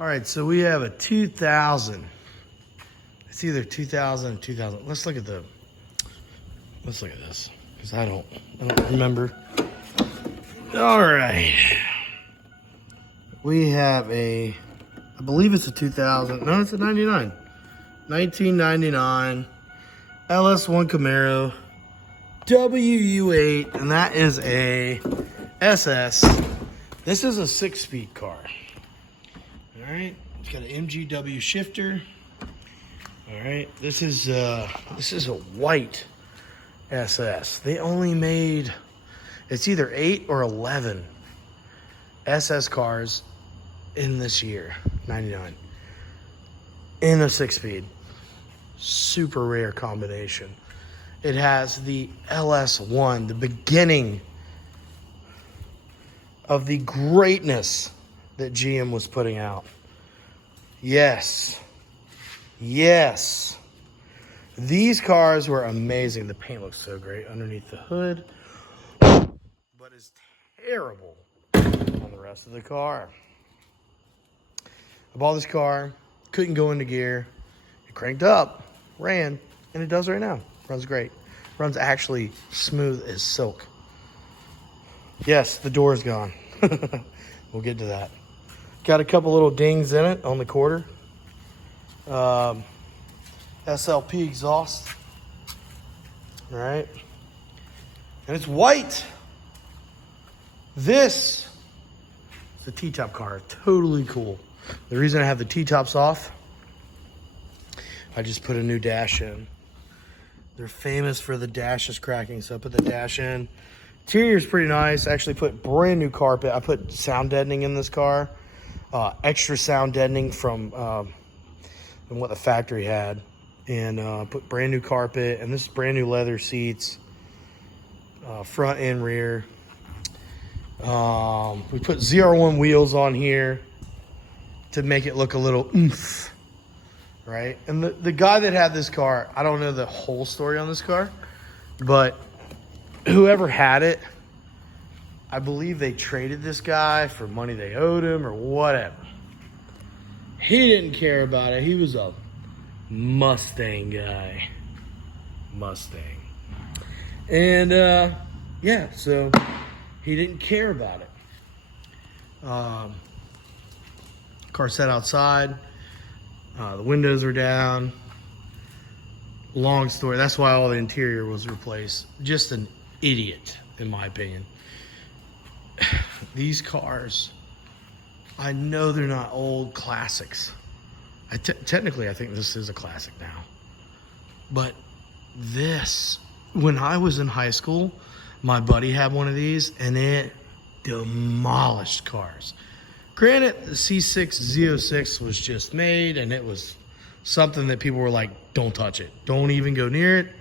All right, so we have a 2000. It's either 2000 or 2000. Let's look at this, because I don't remember. All right. We have I believe it's a 2000. No, it's a 99. 1999 ls1 Camaro WU8, and that is a SS. This is a 6-speed car. All right, it's got an MGW shifter. All right, this is a white SS. They only made, it's either 8 or 11 SS cars in this year, 99, in a 6-speed. Super rare combination. It has the ls1, the beginning of the greatness that GM was putting out. Yes. These cars were amazing. The paint looks so great underneath the hood, but it's terrible on the rest of the car. I bought this car, couldn't go into gear. It cranked up, ran, and it does right now. Runs great. Runs actually smooth as silk. Yes, the door is gone. We'll get to that. Got a couple little dings in it on the quarter. SLP exhaust. All right. And it's white. This is a T-top car. Totally cool. The reason I have the T-tops off, I just put a new dash in. They're famous for the dashes cracking, so I put the dash in. Interior is pretty nice. I actually put brand new carpet. I put sound deadening in this car. Extra sound deadening from what the factory had. And put brand new carpet. And this is brand new leather seats. Front and rear. We put ZR1 wheels on here to make it look a little oomph. Right? And the guy that had this car, I don't know the whole story on this car, but whoever had it, I believe they traded this guy for money they owed him or whatever. He didn't care about it. He was a Mustang guy. Mustang. And yeah, so he didn't care about it. Car sat outside. The windows were down. Long story. That's why all the interior was replaced. Just an idiot, in my opinion. These cars, I know they're not old classics. Technically, I think this is a classic now. But this, when I was in high school, my buddy had one of these, and it demolished cars. Granted, the C6 Z06 was just made, and it was something that people were like, don't touch it. Don't even go near it.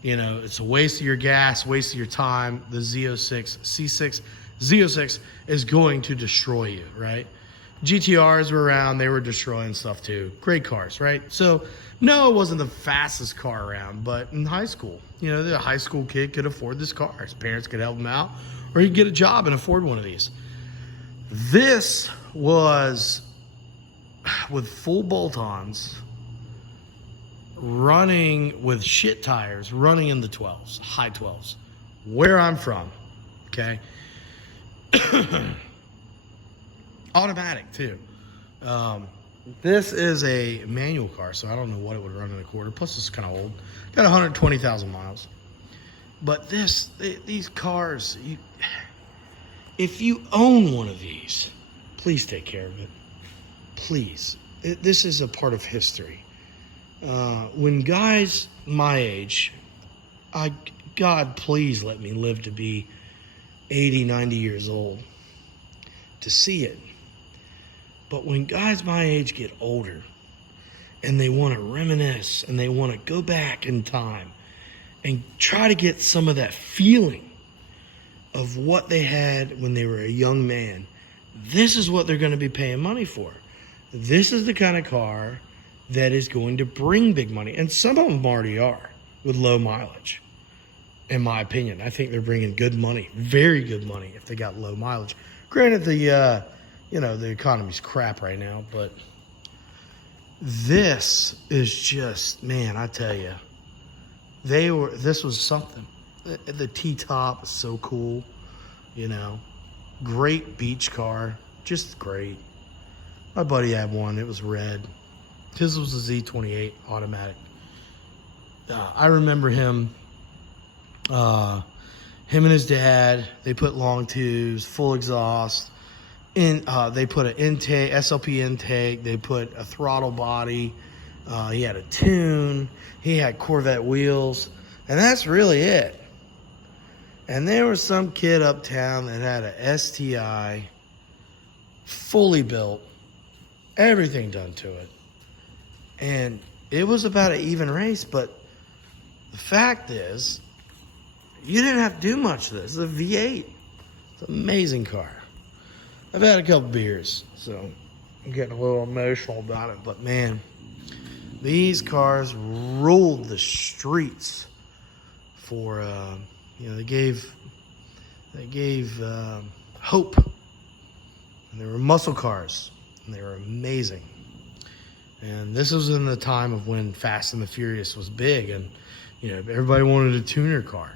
You know, it's a waste of your gas, waste of your time. The Z06, C6, Z06 is going to destroy you, right? GTRs were around. They were destroying stuff too. Great cars, right? So, no, it wasn't the fastest car around, but in high school, you know, the high school kid could afford this car. His parents could help him out, or he'd get a job and afford one of these. This was with full bolt-ons, running with shit tires, running in the 12s, high 12s, where I'm from, okay? Automatic, too. This is a manual car, so I don't know what it would run in a quarter. Plus, it's kind of old. Got 120,000 miles. But these cars, if you own one of these, please take care of it. Please. This is a part of history. When guys my age, God, please let me live to be 80, 90 years old to see it. But when guys my age get older and they want to reminisce and they want to go back in time and try to get some of that feeling of what they had when they were a young man, this is what they're going to be paying money for. This is the kind of car that is going to bring big money. And some of them already are with low mileage. In my opinion, I think they're bringing good money, very good money if they got low mileage. Granted, the you know, the economy's crap right now, but this is just, man, I tell you, this was something. The T-top is so cool, you know. Great beach car, just great. My buddy had one, it was red. His was a Z28 automatic. I remember him and his dad, they put long tubes, full exhaust. They put an intake, SLP intake. They put a throttle body. He had a tune. He had Corvette wheels. And that's really it. And there was some kid uptown that had a STI, fully built, everything done to it. And it was about an even race, but the fact is, you didn't have to do much of this. It's a V8. It's an amazing car. I've had a couple beers, so I'm getting a little emotional about it. But man, these cars ruled the streets for, you know, they gave hope. And they were muscle cars, and they were amazing. And this was in the time of when Fast and the Furious was big, and you know, everybody wanted a tuner car.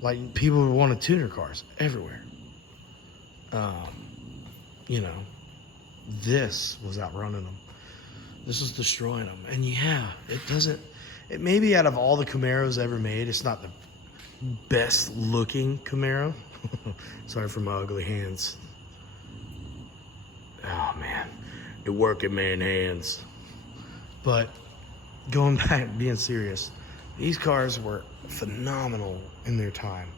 Like, people wanted tuner cars everywhere. You know, this was outrunning them. This was destroying them. And yeah, it may be out of all the Camaros ever made, it's not the best looking Camaro. Sorry for my ugly hands. Oh man, the working man hands. But going back, being serious, these cars were phenomenal in their time.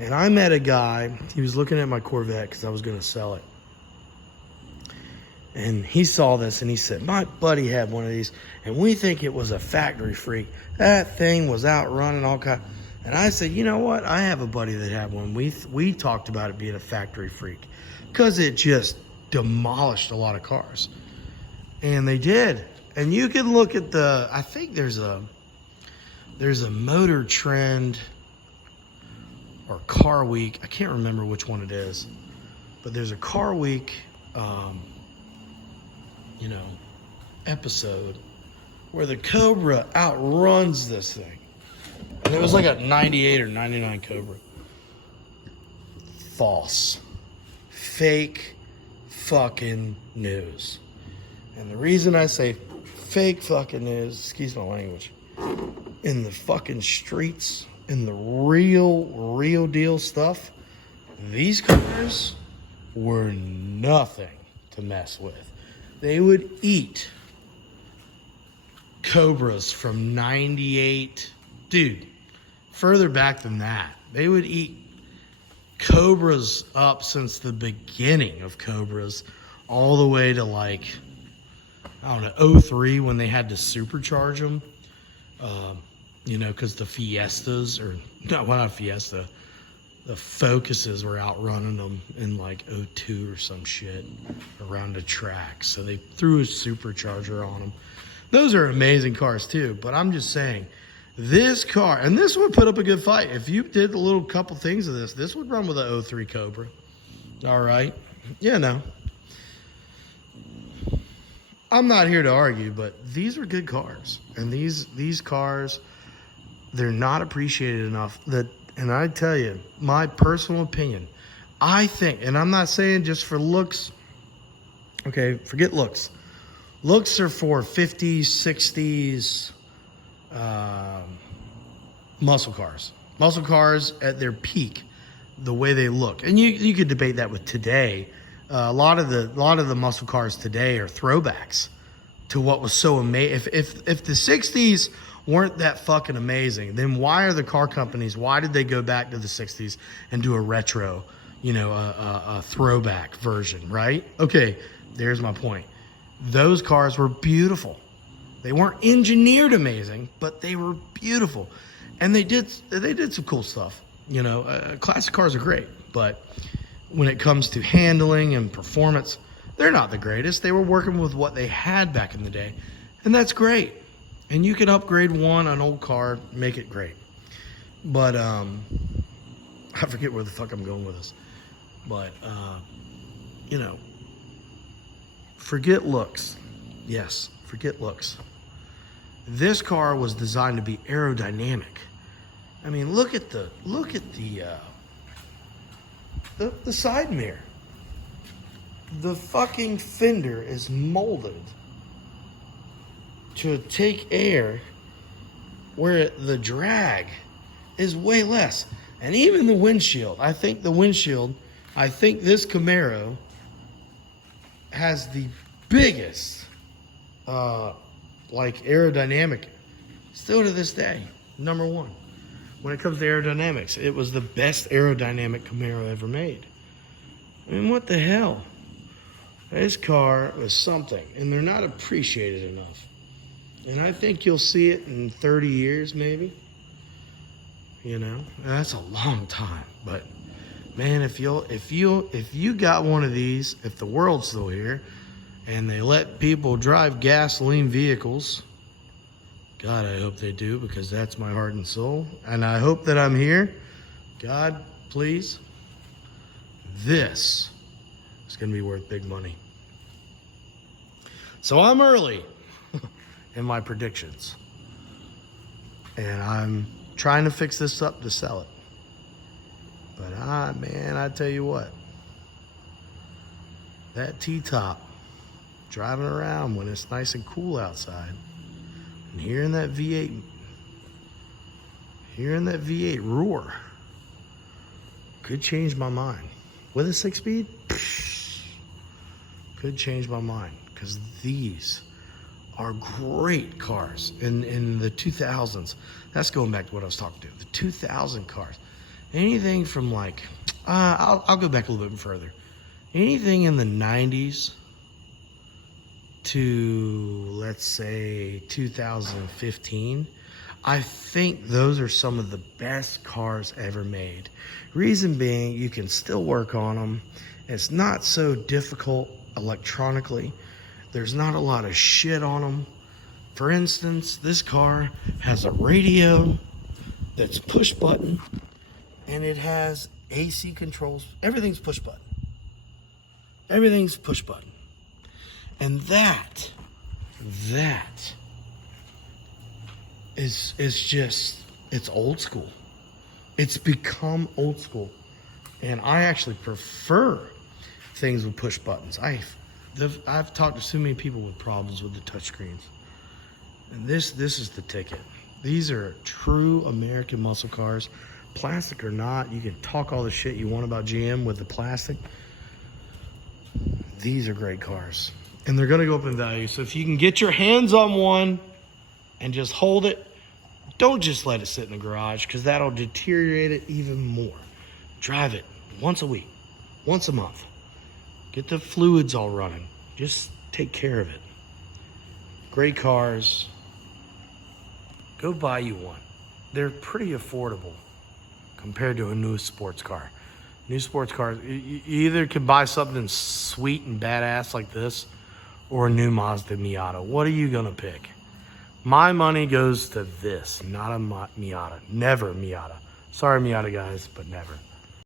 And I met a guy, he was looking at my Corvette because I was going to sell it. And he saw this and he said, my buddy had one of these and we think it was a factory freak. That thing was out running all kinds. And I said, you know what? I have a buddy that had one. We talked about it being a factory freak because it just demolished a lot of cars. And they did. And you can look at I think there's a Motor Trend or Car Week. I can't remember which one it is, but there's a Car Week, you know, episode where the Cobra outruns this thing. And it was like a 98 or 99 Cobra. False. Fake fucking news. And the reason I say fake fucking news, excuse my language, in the fucking streets, in the real deal stuff, these cars were nothing to mess with. They would eat Cobras from 98. Dude, further back than that. They would eat Cobras up since the beginning of Cobras all the way to like, I don't know, 03 when they had to supercharge them. You know, because the Fiestas, or no, well, not Fiesta, the Focuses were outrunning them in like 02 or some shit around the track. So they threw a supercharger on them. Those are amazing cars too, but I'm just saying, this car, and this would put up a good fight. If you did a little couple things of this would run with a 03 Cobra. All right. Yeah, no. I'm not here to argue, but these are good cars. And these cars, they're not appreciated enough. And I tell you, my personal opinion, I think, and I'm not saying just for looks, okay, forget looks. Looks are for 50s, 60s, muscle cars. Muscle cars at their peak, the way they look. And you could debate that with today. A lot of the muscle cars today are throwbacks to what was so amazing. If the 60s weren't that fucking amazing, then why are the car companies, why did they go back to the 60s and do a retro, you know, a throwback version, right? Okay, there's my point. Those cars were beautiful. They weren't engineered amazing, but they were beautiful. And they did some cool stuff. You know, classic cars are great, but when it comes to handling and performance, they're not the greatest. They were working with what they had back in the day, and that's great. And you can upgrade an old car, make it great. But I forget where the fuck I'm going with this. But you know, forget looks. Yes, forget looks. This car was designed to be aerodynamic. I mean, look at the side mirror. The fucking fender is molded to take air where the drag is way less. And even the windshield, I think this Camaro has the biggest like aerodynamic still to this day, number one. When it comes to aerodynamics, it was the best aerodynamic Camaro ever made. I mean, what the hell? This car was something, and they're not appreciated enough. And I think you'll see it in 30 years, maybe. You know, that's a long time. But man, if you got one of these, if the world's still here, and they let people drive gasoline vehicles, God, I hope they do, because that's my heart and soul. And I hope that I'm here. God, please. This is going to be worth big money. So I'm early in my predictions. And I'm trying to fix this up to sell it. But man, I tell you what. That T-top, driving around when it's nice and cool outside, and hearing that V8 roar could change my mind. With a 6-speed, could change my mind, because these are great cars in the 2000s. That's going back to what I was talking to. The 2000 cars. Anything from like, I'll go back a little bit further. Anything in the 90s to, let's say, 2015, I think those are some of the best cars ever made. Reason being, you can still work on them. It's not so difficult electronically. There's not a lot of shit on them. For instance, this car has a radio that's push button, and it has AC controls. Everything's push button. Everything's push button. And that is just, it's old school. It's become old school. And I actually prefer things with push buttons. I've talked to so many people with problems with the touchscreens. And this is the ticket. These are true American muscle cars. Plastic or not, you can talk all the shit you want about GM with the plastic. These are great cars. And they're gonna go up in value. So if you can get your hands on one and just hold it, don't just let it sit in the garage, because that'll deteriorate it even more. Drive it once a week, once a month. Get the fluids all running. Just take care of it. Great cars. Go buy you one. They're pretty affordable compared to a new sports car. New sports cars, you either can buy something sweet and badass like this, or a new Mazda Miata. What are you gonna pick? My money goes to this, not a Miata. Never Miata. Sorry, Miata guys, but never.